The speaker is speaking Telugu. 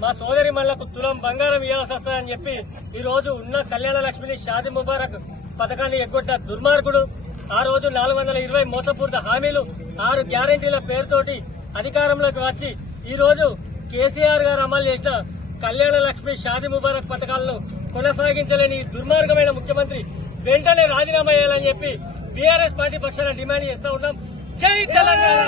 మా సోదరి మళ్లకు తులం బంగారం ఇవ్వాల్సి వస్తుందని చెప్పి ఈ రోజు ఉన్న కళ్యాణ లక్ష్మిని షాదీ ముబారక్ పథకాన్ని ఎగ్గొట్టిన దుర్మార్గుడు ఆ రోజు 420 మోసపూరిత హామీలు 6 గ్యారంటీల పేరుతోటి అధికారంలోకి వచ్చి ఈ రోజు కేసీఆర్ గారు అమలు చేసిన కళ్యాణ లక్ష్మి షాదీ ముబారక్ పథకాలను కొనసాగించలేని దుర్మార్గమైన ముఖ్యమంత్రి వెంటనే రాజీనామా చేయాలని చెప్పి బీఆర్ఎస్ పార్టీ పక్షాన డిమాండ్ చేస్తా ఉన్నాం. జై తెలంగాణ.